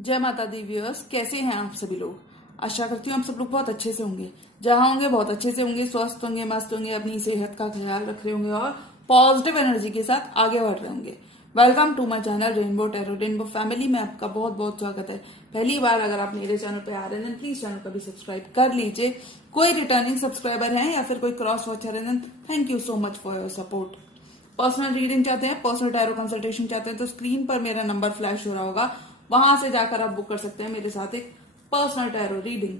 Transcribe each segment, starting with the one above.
जय माता the viewers, कैसे हैं आप सभी लोग। आशा करती हूँ आप सब लोग बहुत अच्छे से होंगे। जहां होंगे बहुत अच्छे से होंगे, स्वस्थ होंगे, मस्त होंगे, अपनी सेहत का ख्याल रख रहे होंगे और पॉजिटिव एनर्जी के साथ आगे बढ़ रहे होंगे। Welcome to my channel Rainbow Tarot. Rainbow family में आपका बहुत बहुत स्वागत है। पहली बार अगर आप मेरे चैनल पे आ रहे हैं प्लीज चैनल को भी सब्सक्राइब कर लीजिए। कोई रिटर्निंग सब्सक्राइबर हैं या फिर कोई क्रॉस वॉचर है, thank you so much for your support. Personal reading चाहते हैं, पर्सनल टैरो कंसल्टेशन चाहते हैं तो स्क्रीन पर मेरा नंबर फ्लैश हो रहा होगा, वहां से जाकर आप बुक कर सकते हैं मेरे साथ एक पर्सनल टैरो रीडिंग।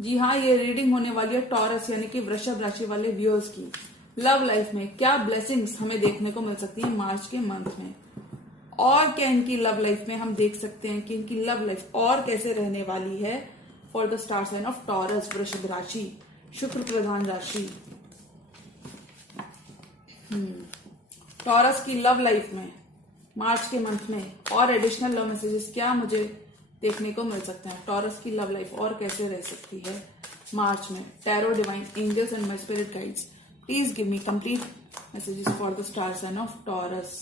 जी हाँ, ये रीडिंग होने वाली है टॉरस यानी कि वृषभ राशि वाले व्यूअर्स की। लव लाइफ में क्या ब्लेसिंग्स हमें देखने को मिल सकती है मार्च के मंथ में, और क्या इनकी लव लाइफ में हम देख सकते हैं कि इनकी लव लाइफ और कैसे रहने वाली है for the star sign of Taurus, वृषभ राशि, शुक्र प्रधान राशि। टॉरस की लव लाइफ में मार्च के मंथ में और एडिशनल लव मैसेजेस क्या मुझे देखने को मिल सकते हैं। टॉरस की लव लाइफ और कैसे रह सकती है मार्च में। Tarot divine angels and my spirit guides, please give me complete messages for the star sign of Taurus.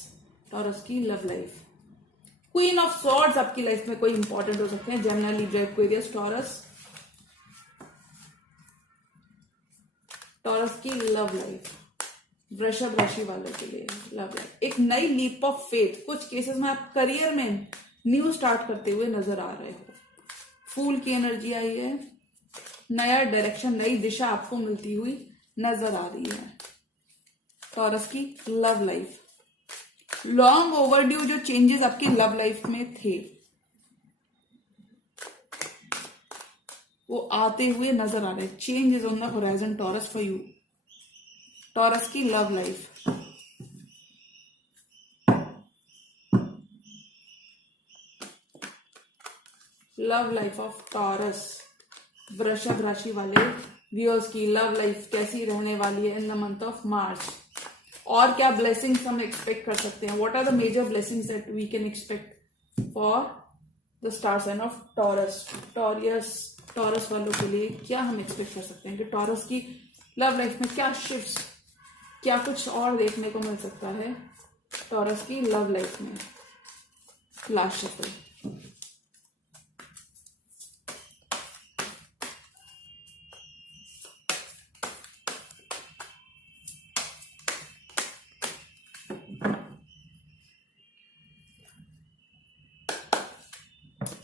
Taurus की love life. Queen of swords आपकी लाइफ में कोई इंपॉर्टेंट हो सकते हैं। Gemini, Libra, Aquarius, Taurus. Taurus की love life वृषभ राशि वालों के लिए लव लाइफ एक नई लीप ऑफ फेथ। कुछ केसेस में आप करियर में न्यू स्टार्ट करते हुए नजर आ रहे हो। फूल की एनर्जी आई है, नया डायरेक्शन, नई दिशा आपको मिलती हुई नजर आ रही है। टॉरस की लव लाइफ, लॉन्ग ओवरड्यू जो चेंजेस आपकी लव लाइफ में थे वो आते हुए नजर आ रहे। Change is on the horizon Taurus for you. Taurus की love life, love life of Taurus, वृषभ राशि वाले व्यूअर्स की लव लाइफ कैसी रहने वाली है in the month of March, और क्या ब्लेसिंग्स हम एक्सपेक्ट कर सकते हैं। What are the major blessings that we can expect for the star sign of Taurus. Taurus वालों के लिए क्या हम एक्सपेक्ट कर सकते हैं कि टॉरस की लव लाइफ में क्या शिफ्ट्स, क्या कुछ और देखने को मिल सकता है टॉरस की लव लाइफ में। Last shuffle.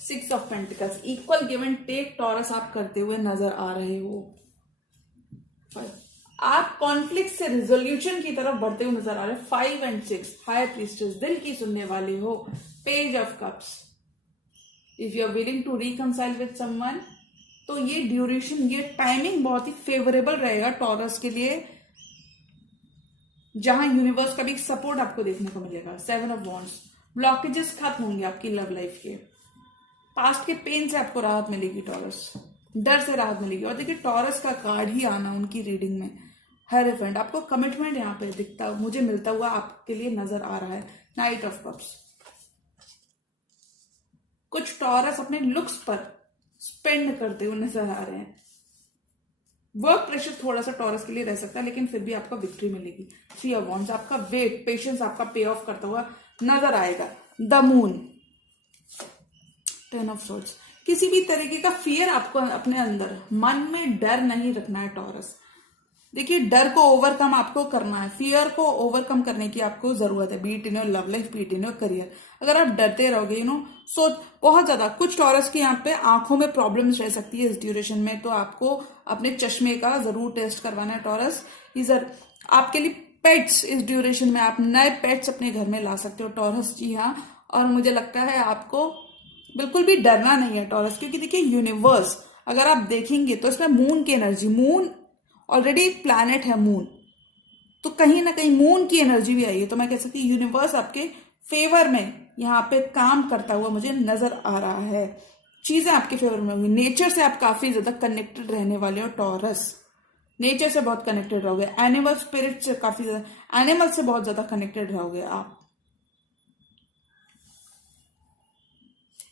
Six of pentacles, equal give and take Taurus आप करते हुए नजर आ रहे हो। आप कॉन्फ्लिक्ट से रिजोल्यूशन की तरफ बढ़ते हुए नजर आ रहे हैं। 5 and 6, हाई प्रीस्टेस, दिल की सुनने वाले हो। Page of cups, if you are willing to reconcile with someone तो ये ड्यूरेशन, ये टाइमिंग बहुत ही फेवरेबल रहेगा टॉरस के लिए, जहां यूनिवर्स का भी सपोर्ट आपको देखने को मिलेगा। 7 ऑफ वॉन्ड्स, ब्लॉकेजेस खत्म होंगे आपकी लव लाइफ के। पास्ट के पेन से आपको राहत मिलेगी टॉरस, डर से राहत मिलेगी। और देखिए टॉरस का कार्ड ही आना उनकी रीडिंग में, हेरेफेंट, आपको कमिटमेंट यहाँ पे दिखता, मुझे मिलता हुआ आपके लिए नजर आ रहा है। नाइट ऑफ कप्स, कुछ टॉरस अपने लुक्स पर स्पेंड करते हुए नजर आ रहे हैं। वर्क प्रेशर थोड़ा सा टॉरस के लिए रह सकता है, लेकिन फिर भी आपको विक्ट्री मिलेगी। 3 ऑफ वॉन्ड्स, आपका वेट, पेशेंस आपका पे ऑफ करता हुआ नजर आएगा। द मून, 10 ऑफ सोर्ड्स, किसी भी तरीके का फियर आपको अपने अंदर, मन में डर नहीं रखना है टॉरस। देखिए डर को ओवरकम आपको करना है, फियर को ओवरकम करने की आपको जरूरत है। Beat in your love life, beat in your career. अगर आप डरते रहोगे सोच बहुत ज्यादा, कुछ टॉरस के यहाँ पे आंखों में प्रॉब्लम्स रह सकती है इस ड्यूरेशन में, तो आपको अपने चश्मे का जरूर टेस्ट करवाना है टॉरस। इधर आपके लिए पेट्स, इस ड्यूरेशन में आप नए पेट्स अपने घर में ला सकते हो टॉरस। जी हाँ, और मुझे लगता है आपको बिल्कुल भी डरना नहीं है टॉरस, क्योंकि देखिए यूनिवर्स अगर आप देखेंगे तो इसमें मून की एनर्जी, मून ऑलरेडी एक प्लैनेट है मून, तो कहीं ना कहीं मून की एनर्जी भी आई है। तो मैं कह सकती हूँ यूनिवर्स आपके फेवर में यहाँ पे काम करता हुआ मुझे नजर आ रहा है। चीजें आपके फेवर में होंगी। नेचर से आप काफी ज्यादा कनेक्टेड रहने वाले हो टॉरस, नेचर से बहुत कनेक्टेड रहोगे। एनिमल स्पिरिट से काफी ज्यादा, एनिमल से बहुत ज्यादा कनेक्टेड रहोगे आप।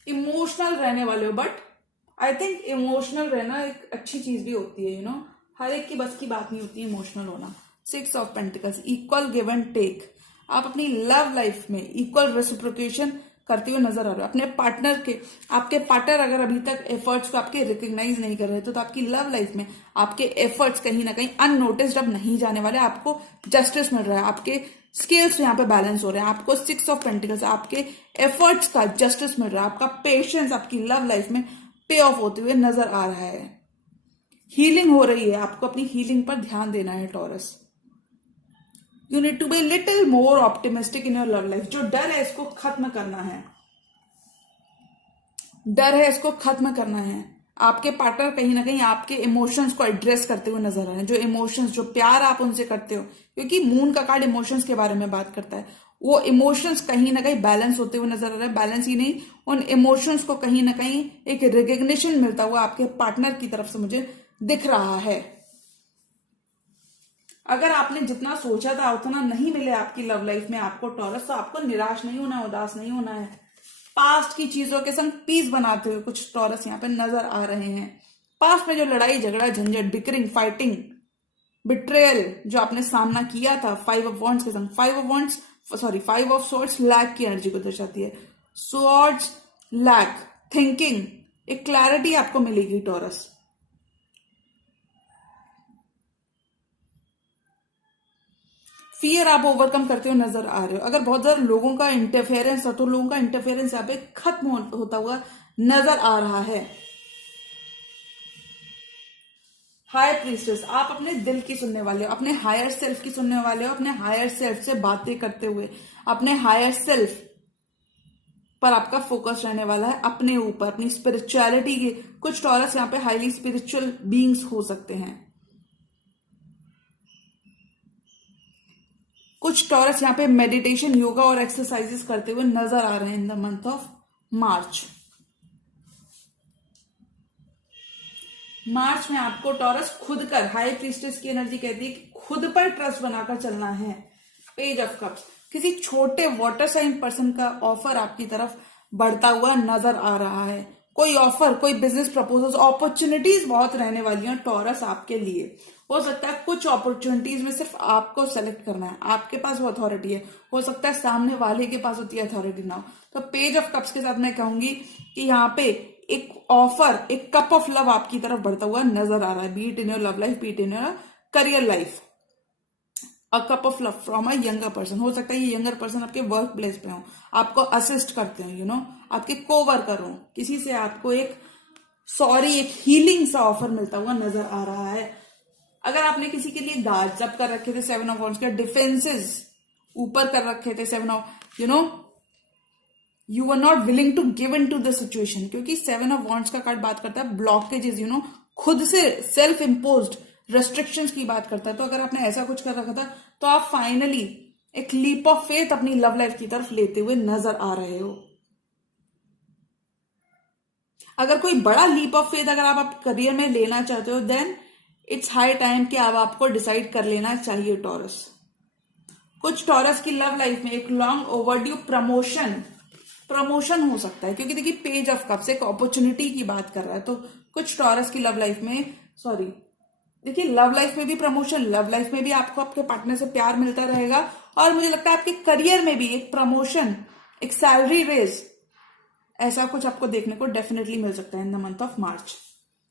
इमोशनल रहने वाले हो, बट आई थिंक इमोशनल रहना एक अच्छी चीज भी होती है। हर एक की बस की बात नहीं होती इमोशनल होना। 6 of pentacles, equal give and take, आप अपनी लव लाइफ में इक्वल रेसिप्रोकेशन करते हुए नजर आ रहे हो। अपने पार्टनर के, आपके पार्टनर अगर अभी तक एफर्ट्स को आपके रिकग्नाइज नहीं कर रहे तो आपकी लव लाइफ में आपके एफर्ट्स कहीं ना कहीं अननोटिस्ड अब नहीं जाने वाले। आपको जस्टिस मिल रहा है, आपके स्किल्स यहाँ पे बैलेंस हो रहे हैं, आपको 6 ऑफ पेंटिकल्स, आपके एफर्ट्स का जस्टिस मिल रहा है, आपका पेशेंस आपकी लव लाइफ में पे ऑफ होते हुए नजर आ रहा है। हीलिंग हो रही है, आपको अपनी हीलिंग पर ध्यान देना है Taurus. You need to be little more optimistic in your love life. जो डर है इसको खत्म करना है, डर है इसको खत्म करना है। आपके पार्टनर कहीं ना कहीं आपके इमोशंस को एड्रेस करते हुए नजर आ रहे हैं। जो इमोशंस, जो प्यार आप उनसे करते हो, क्योंकि मून का कार्ड इमोशंस के बारे में बात करता है, वो इमोशंस कहीं ना कहीं बैलेंस होते हुए नजर आ रहा है। बैलेंस ही नहीं, उन इमोशंस को कहीं ना कहीं एक रिकग्निशन मिलता हुआ आपके पार्टनर की तरफ से मुझे दिख रहा है। अगर आपने जितना सोचा था उतना नहीं मिले आपकी लव लाइफ में आपको टॉरस, तो आपको निराश नहीं होना है, उदास नहीं होना है। पास्ट की चीजों के संग पीस बनाते हुए कुछ टॉरस यहाँ पे नजर आ रहे हैं। पास्ट में जो लड़ाई झगड़ा झंझट, बिकरिंग, फाइटिंग, बिट्रेयल जो आपने सामना किया था 5 ऑफ वॉन्ड्स के संग, 5 ऑफ सॉर्ड्स लैक की एनर्जी को दर्शाती है। सॉर्ड्स लैक, थिंकिंग, एक क्लैरिटी आपको मिलेगी टॉरस। फियर आप ओवरकम करते हुए नजर आ रहे हो। अगर बहुत ज्यादा लोगों का इंटरफेरेंस है तो लोगों का इंटरफेरेंस यहाँ पे खत्म होता हुआ नजर आ रहा है। हायर प्रीस्टेस, आप अपने दिल की सुनने वाले हो, अपने हायर सेल्फ की सुनने वाले हो। अपने हायर सेल्फ से बातें करते हुए अपने हायर सेल्फ पर आपका फोकस रहने वाला है, अपने ऊपर, अपनी स्पिरिचुअलिटी के। कुछ टॉरस यहाँ पे हाईली स्पिरिचुअल बीइंग्स हो सकते हैं। कुछ टॉरस यहाँ पे मेडिटेशन, योगा और एक्सरसाइजेस करते हुए नजर आ रहे हैं in the month of March. March में आपको टॉरस खुद कर, हाई प्रीस्टेस की एनर्जी कहती है कि खुद पर ट्रस्ट बनाकर चलना है। पेज ऑफ कप्स, किसी छोटे वाटर साइन पर्सन का ऑफर आपकी तरफ बढ़ता हुआ नजर आ रहा है। कोई ऑफर, कोई बिजनेस प्रपोजल्स, अपॉर्चुनिटीज बहुत रहने वाली हैं टॉरस आपके लिए। हो सकता है कुछ अपॉर्चुनिटीज में सिर्फ आपको सेलेक्ट करना है, आपके पास वो अथॉरिटी है। हो सकता है सामने वाले के पास होती है अथॉरिटी ना हो। तो पेज ऑफ कप्स के साथ मैं कहूंगी कि यहाँ पे एक ऑफर, एक कप ऑफ लव आपकी तरफ बढ़ता हुआ नजर आ रहा है। Beat in your love life, beat in your career life. A cup of love from a younger person. हो सकता है ये यंगर पर्सन आपके वर्क प्लेस पे हो, आपको असिस्ट करते हैं, आपके कोवर्कर हो, किसी से आपको एक हीलिंग सा ऑफर मिलता हुआ नजर आ रहा है। अगर आपने किसी के लिए गार्ड जब कर रखे थे 7 ऑफ वॉन्ड्स के, डिफेंसेस ऊपर कर रखे थे 7 of, you are not willing to give in to the situation, क्योंकि 7 ऑफ वॉन्ड्स का कार्ड बात करता है ब्लॉकेजेस, खुद से सेल्फ इम्पोज्ड रेस्ट्रिक्शंस की बात करता है। तो अगर आपने ऐसा कुछ कर रखा था तो आप फाइनली एक लीप ऑफ फेथ अपनी लव लाइफ की तरफ लेते हुए नजर आ रहे हो। अगर कोई बड़ा लीप ऑफ फेथ अगर आप करियर में लेना चाहते हो, देन इट्स हाई टाइम कि अब आपको डिसाइड कर लेना चाहिए टॉरस। कुछ टॉरस की लव लाइफ में एक लॉन्ग ओवरड्यू प्रमोशन हो सकता है, क्योंकि देखिए पेज ऑफ कप्स एक अपॉर्चुनिटी की बात कर रहा है। तो कुछ टॉरस की लव लाइफ में, देखिए लव लाइफ में भी प्रमोशन, लव लाइफ में भी आपको आपके पार्टनर से प्यार मिलता रहेगा, और मुझे लगता है आपके करियर में भी एक प्रमोशन, एक सैलरी रेज, ऐसा कुछ आपको देखने को डेफिनेटली मिल सकता है इन द मंथ ऑफ मार्च।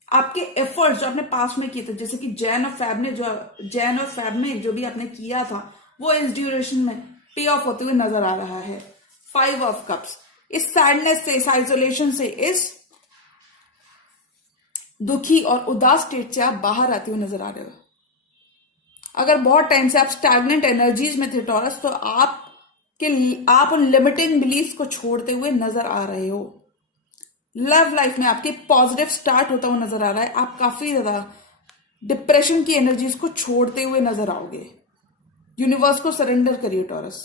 आपके एफर्ट्स जो आपने पास में किए थे, जैसे कि जैन और फैब में जो भी आपने किया था, वो इस ड्यूरेशन में पे ऑफ होते हुए नजर आ रहा है। 5 ऑफ कप्स, इस सैडनेस से, इस आइसोलेशन से, इस दुखी और उदास स्टेट से आप बाहर आते हुए नजर आ रहे हो। अगर बहुत टाइम से आप स्टैग्नेंट एनर्जीज में थे टॉरस, तो आप उन लिमिटिंग बिलीफ को छोड़ते हुए नजर आ रहे हो। लव लाइफ में आपके पॉजिटिव स्टार्ट होता हुआ नजर आ रहा है। आप काफी ज्यादा डिप्रेशन की एनर्जीज को छोड़ते हुए नजर आओगे। यूनिवर्स को सरेंडर करिए टॉरस।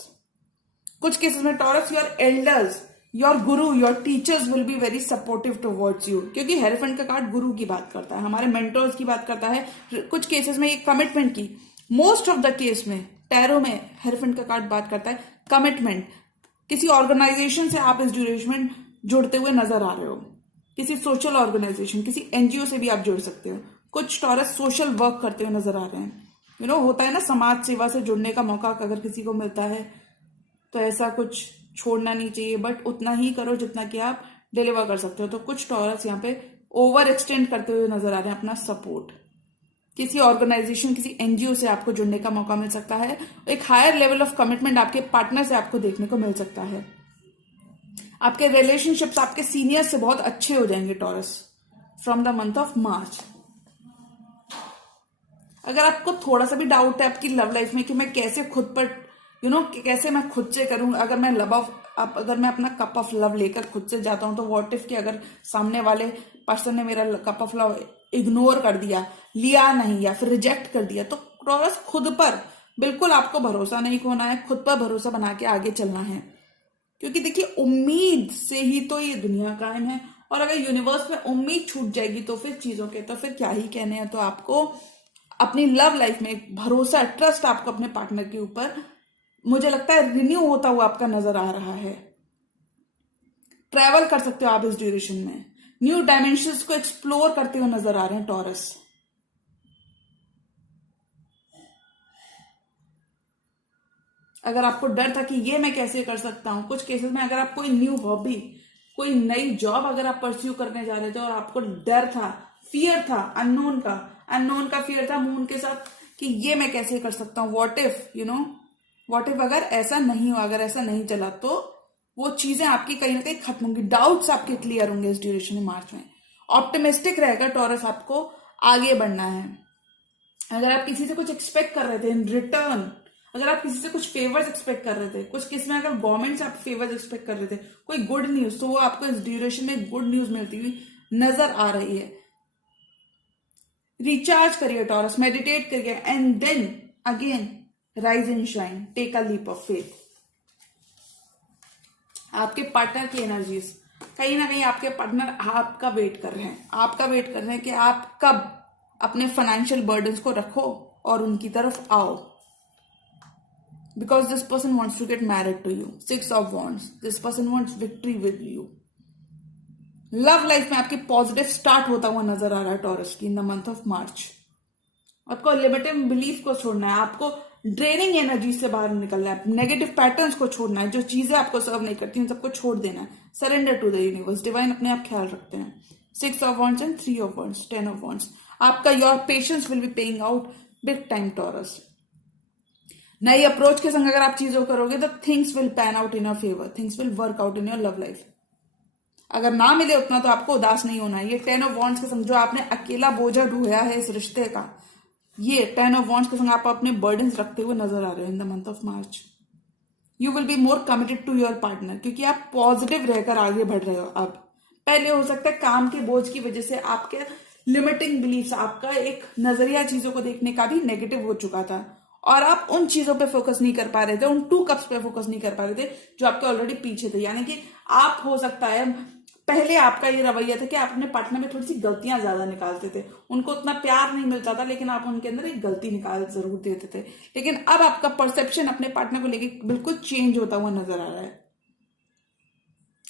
कुछ केसेस में taurus, your elders, your Guru, your teachers will be very supportive towards you, क्योंकि हेरोफेंट का कार्ड गुरु की बात करता है, हमारे मेंटर्स की बात करता है। कुछ केसेस में ये कमिटमेंट की, मोस्ट ऑफ द केस में टैरो में हेरोफेंट का कार्ड बात करता है कमिटमेंट। किसी ऑर्गेनाइजेशन से आप इस ड्यूरेशन में जुड़ते हुए नजर आ रहे हो, किसी सोशल ऑर्गेनाइजेशन, किसी एनजीओ से भी आप जुड़ सकते हो। कुछ टॉरस सोशल वर्क करते हुए नजर आ रहे हैं। होता है ना, समाज सेवा से जुड़ने का मौका अगर किसी को मिलता है तो ऐसा कुछ छोड़ना नहीं चाहिए, बट उतना ही करो जितना कि आप डिलीवर कर सकते हो। तो कुछ टॉरस यहाँ पे ओवर एक्सटेंड करते हुए नजर आ रहे हैं अपना सपोर्ट। किसी ऑर्गेनाइजेशन, किसी एनजीओ से आपको जुड़ने का मौका मिल सकता है। एक हायर लेवल ऑफ कमिटमेंट आपके पार्टनर से आपको देखने को मिल सकता है। आपके रिलेशनशिप्स आपके सीनियर से बहुत अच्छे हो जाएंगे taurus from the month of मार्च। अगर आपको थोड़ा सा भी डाउट है आपकी लव लाइफ में कि मैं कैसे खुद पर कैसे मैं खुद से करूं, अगर मैं अगर मैं अपना कप ऑफ लव लेकर खुद से जाता हूं, तो व्हाट इफ कि अगर सामने वाले पर्सन ने मेरा कप ऑफ लव इग्नोर कर दिया, लिया नहीं या फिर रिजेक्ट कर दिया, तो टॉरस खुद पर बिल्कुल आपको भरोसा नहीं खोना है, खुद पर भरोसा बना के आगे चलना है। क्योंकि देखिए उम्मीद से ही तो ये दुनिया कायम है, और अगर यूनिवर्स में उम्मीद छूट जाएगी तो फिर चीजों के तो फिर क्या ही कहने हैं। तो आपको अपनी लव लाइफ में एक भरोसा, ट्रस्ट आपको अपने पार्टनर के ऊपर मुझे लगता है रिन्यू होता हुआ आपका नजर आ रहा है। ट्रैवल कर सकते हो आप इस ड्यूरेशन में, न्यू डायमेंशंस को एक्सप्लोर करते हुए नजर आ रहे हैं टॉरस। अगर आपको डर था कि ये मैं कैसे कर सकता हूं, कुछ केसेस में अगर आप कोई न्यू हॉबी, कोई नई जॉब अगर आप परस्यू करने जा रहे थे और आपको डर था, फियर था अननोन का फियर था मून के साथ कि ये मैं कैसे कर सकता हूं, व्हाट इफ अगर ऐसा नहीं हुआ, अगर ऐसा नहीं चला, तो वो चीजें आपकी कहीं ना कहीं खत्म होंगी, डाउट्स आपके क्लियर होंगे इस ड्यूरेशन में मार्च में। ऑप्टिमिस्टिक रहेगा टॉरस, आपको आगे बढ़ना है। अगर आप किसी से कुछ एक्सपेक्ट कर रहे थे इन रिटर्न, अगर आप किसी से कुछ फेवर्स एक्सपेक्ट कर रहे थे, कुछ किस में अगर गवर्नमेंट से आप फेवर्स एक्सपेक्ट कर रहे थे, कोई गुड न्यूज, तो वो आपको इस ड्यूरेशन में गुड न्यूज मिलती हुई नजर आ रही है। रिचार्ज करिए टॉरस, मेडिटेट करिए, and then again rise and shine, take a leap of faith. आपके पार्टनर की एनर्जीज कहीं ना कहीं आपके पार्टनर आपका वेट कर रहे हैं, कि आप कब अपने फाइनेंशियल बर्डन्स को रखो और उनकी तरफ आओ। Because this person wants to get married to you, 6 of Wands, this person wants victory with you. Love life में आपकी पॉजिटिव स्टार्ट होता हुआ नजर आ रहा है टॉरस की इन द मंथ ऑफ मार्च। आपको लिमिटिंग बिलीफ को छोड़ना है, आपको ड्रेनिंग एनर्जी से बाहर निकलना है, नेगेटिव पैटर्न्स को छोड़ना है, जो चीजें आपको सर्व नहीं करती उन सबको छोड़ देना है। Surrender to the universe, divine अपने आप ख्याल रखते हैं। 6 of Wands एंड 3 of Wands, 10 of Wands। आपका your patience will be paying out big time Taurus. नई अप्रोच के संग अगर आप चीजों करोगे तो things will pan out in your favour, things will work out in your love life. अगर ना मिले उतना तो आपको उदास नहीं होना है। ये 10 of Wands के संग जो आपने अकेला बोझा ढोया है इस रिश्ते का, ये 10 of Wands के संग आप अपने बर्डन्स रखते हुए नजर आ रहे हैं in the month of March. You will be more committed to your partner, क्योंकि आप पॉजिटिव रहकर आगे बढ़ रहे हो। अब पहले हो सकता है काम के बोझ की वजह से आपके लिमिटिंग बिलीफ्स, आपका एक नजरिया चीजों को देखने का भी नेगेटिव हो चुका था, और आप उन चीजों पे फोकस नहीं कर पा रहे थे, उन 2 cups पे फोकस नहीं कर पा रहे थे जो आपके ऑलरेडी पीछे थे। यानी कि आप, हो सकता है पहले आपका ये रवैया था कि आप अपने पार्टनर में थोड़ी सी गलतियां ज्यादा निकालते थे, उनको उतना प्यार नहीं मिलता था, लेकिन आप उनके अंदर एक गलती निकाल जरूर देते थे। लेकिन अब आपका परसेप्शन अपने पार्टनर को लेके बिल्कुल चेंज होता हुआ नजर आ रहा है।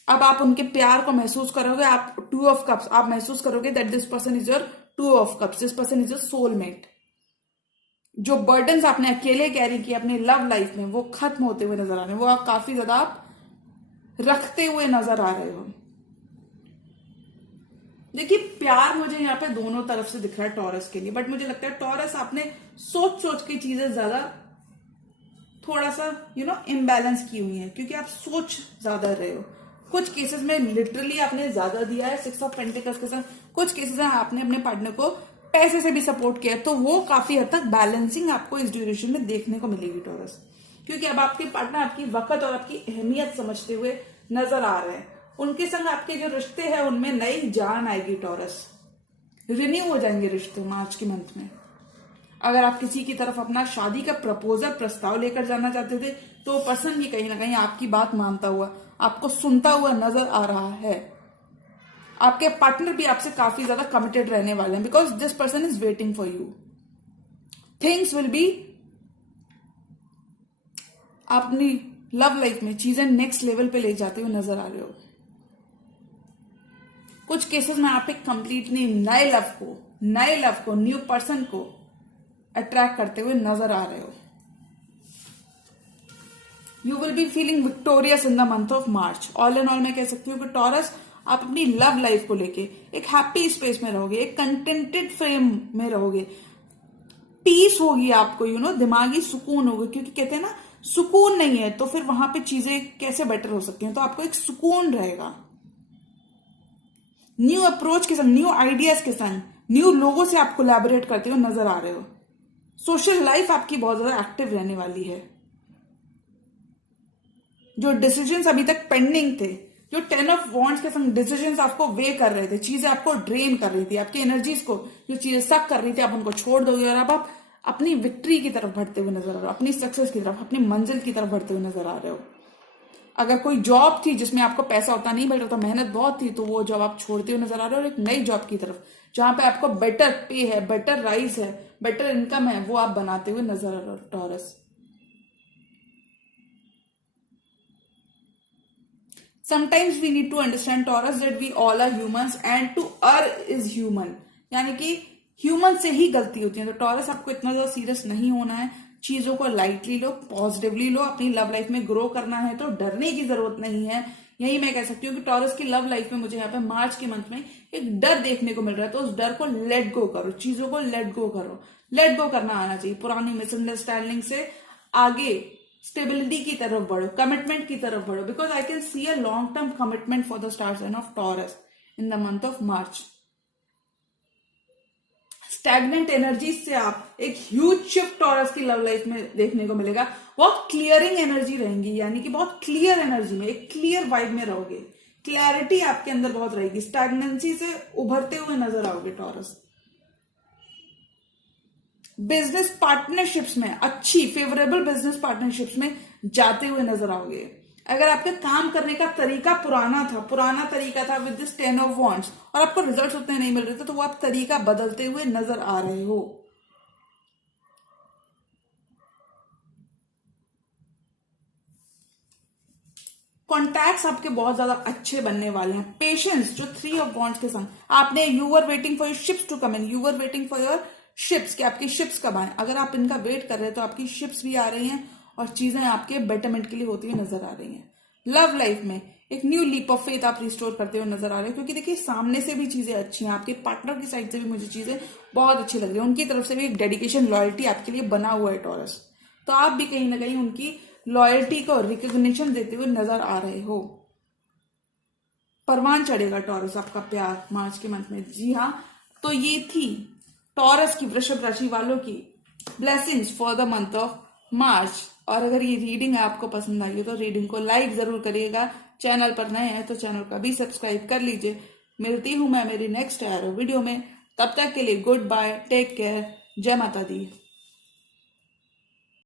अब आप उनके प्यार को महसूस करोगे। आप 2 of Cups, आप महसूस करोगे that this person is your 2 of Cups, this person is your soulmate. जो बर्डन्स आपने अकेले कैरी किए अपनी लव लाइफ में, वो खत्म होते हुए नजर आ रहे हैं, वो आप काफी ज्यादा आप रखते हुए नजर आ रहे हो। देखिए प्यार मुझे यहाँ पे दोनों तरफ से दिख रहा है टॉरस के लिए, बट मुझे लगता है टॉरस आपने सोच सोच के चीजें ज्यादा थोड़ा सा इम्बैलेंस की हुई है, क्योंकि आप सोच ज्यादा रहे हो। कुछ केसेस में लिटरली आपने ज्यादा दिया है 6 of Pentacles के साथ, कुछ केसेस में आपने अपने पार्टनर को पैसे से भी सपोर्ट किया, तो वो काफी हद तक बैलेंसिंग आपको इस ड्यूरेशन में देखने को मिलेगी टॉरस। क्योंकि अब आपके पार्टनर आपकी वक्त और आपकी अहमियत समझते हुए नजर आ रहे हैं। उनके संग आपके जो रिश्ते हैं उनमें नई जान आएगी टॉरस, रिन्यू हो जाएंगे रिश्ते मार्च के मंथ में। अगर आप किसी की तरफ अपना शादी का प्रपोजल, प्रस्ताव लेकर जाना चाहते थे, तो पर्सन भी कहीं ना कहीं आपकी बात मानता हुआ, आपको सुनता हुआ नजर आ रहा है। आपके पार्टनर भी आपसे काफी ज्यादा कमिटेड रहने वाले हैं, because this person is waiting for you. Things will be, अपनी लव लाइफ में चीजें नेक्स्ट लेवल पे ले जाते हुए नजर आ रहे हो। कुछ केसेस में आप एक कंप्लीटली नए लव को, न्यू पर्सन को अट्रैक्ट करते हुए नजर आ रहे हो। You will be feeling victorious in the month of March. All and all मैं कह सकती हूँ कि टॉरस आप अपनी लव लाइफ को लेके एक हैप्पी स्पेस में रहोगे, एक कंटेंटेड फ्रेम में रहोगे, पीस होगी आपको, दिमागी सुकून होगा, क्योंकि कहते हैं ना सुकून नहीं है तो फिर वहां पे चीजें कैसे बेटर हो सकती हैं। तो आपको एक सुकून रहेगा, न्यू अप्रोच के संग, न्यू आइडियाज के संग, न्यू लोगों से आप कोलैबोरेट करते हुए नजर आ रहे हो। सोशल लाइफ आपकी बहुत ज्यादा एक्टिव रहने वाली है। जो डिसीजंस अभी तक पेंडिंग थे, जो 10 ऑफ वॉन्ड्स के संग डिसीजंस आपको वे कर रहे थे, चीजें आपको ड्रेन कर रही थी, आपकी एनर्जीज को जो चीजें सक कर रही थी, आप उनको छोड़ दोगे और अब आप अपनी विक्ट्री की तरफ बढ़ते हुए नजर आ रहे हो, अपनी सक्सेस की तरफ, अपनी मंजिल की तरफ बढ़ते हुए नजर आ रहे हो। अगर कोई जॉब थी जिसमें आपको पैसा उतना नहीं मिल रहा था, मेहनत बहुत थी, तो वो जॉब आप छोड़ते हुए नजर आ रहे हो और एक नई जॉब की तरफ जहां पे आपको बेटर पे है, बेटर राइज है, बेटर इनकम है, वो आप बनाते हुए नजर आ रहे हो taurus. Sometimes we need to understand Taurus that we all are humans and to err is human, यानी कि ह्यूमन से ही गलती होती है। तो टॉरस आपको इतना ज्यादा सीरियस नहीं होना है, चीजों को लाइटली लो, पॉजिटिवली लो। अपनी लव लाइफ में ग्रो करना है तो डरने की जरूरत नहीं है। यही मैं कह सकती हूँ कि टॉरस की लव लाइफ में मुझे यहाँ पे मार्च के मंथ में एक डर देखने को मिल रहा है, तो उस डर को लेट गो करो, चीजों को लेट गो करो। लेट गो करना आना चाहिए, पुरानी मिसअंडरस्टैंडिंग से आगे स्टेबिलिटी की तरफ बढ़ो, कमिटमेंट की तरफ बढ़ो, because I can see a long term commitment for the star sign of Taurus in the month of March. Stagnant energy से आप एक ह्यूज शिफ्ट टॉरस की लव लाइफ में देखने को मिलेगा। बहुत क्लियरिंग एनर्जी रहेंगी, यानी कि बहुत क्लियर एनर्जी में, एक क्लियर वाइब में रहोगे, क्लैरिटी आपके अंदर बहुत रहेगी, स्टैग्नेंसी से उभरते हुए नजर आओगे टॉरस। बिजनेस पार्टनरशिप्स में, अच्छी फेवरेबल बिजनेस पार्टनरशिप्स में जाते हुए नजर आओगे। अगर आपके काम करने का तरीका पुराना तरीका था विद दिस 10 ऑफ वॉन्ड्स और आपको रिजल्ट्स उतने नहीं मिल रहे थे, तो वो आप तरीका बदलते हुए नजर आ रहे हो। कॉन्टैक्ट्स आपके बहुत ज्यादा अच्छे बनने वाले हैं। पेशेंस, जो 3 ऑफ वॉन्ड्स के संग आपने, you were waiting for your ships to come in, you were waiting for your ships, कि आपकी शिप्स कब आए। अगर आप इनका वेट कर रहे हैं तो आपकी शिप्स भी आ रही हैं और चीजें आपके बेटरमेंट के लिए होती हुई नजर आ रही हैं। लव लाइफ में एक न्यू लीप ऑफ फेथ आप रिस्टोर करते हुए नजर आ रहे हैं, क्योंकि देखिए सामने से भी चीजें अच्छी हैं, आपके पार्टनर की साइड से भी मुझे चीजें बहुत अच्छी लग रही है, उनकी तरफ से भी एक डेडिकेशन, लॉयल्टी आपके लिए बना हुआ है टॉरस। तो आप भी कहीं ना कहीं उनकी लॉयल्टी को रिकॉग्निशन देते हुए नजर आ रहे हो। परवान चढ़ेगा टॉरस आपका प्यार मार्च के मंथ में। जी हाँ, तो ये थी टॉरस की, वृषभ राशि वालों की blessings for the month of March. और अगर ये रीडिंग आपको पसंद आई हो तो रीडिंग को लाइक जरूर करिएगा। चैनल पर नए हैं तो चैनल को भी सब्सक्राइब कर लीजिए। मिलती हूं मैं मेरी नेक्स्ट वीडियो में, तब तक के लिए गुड बाय, टेक केयर, जय माता दी।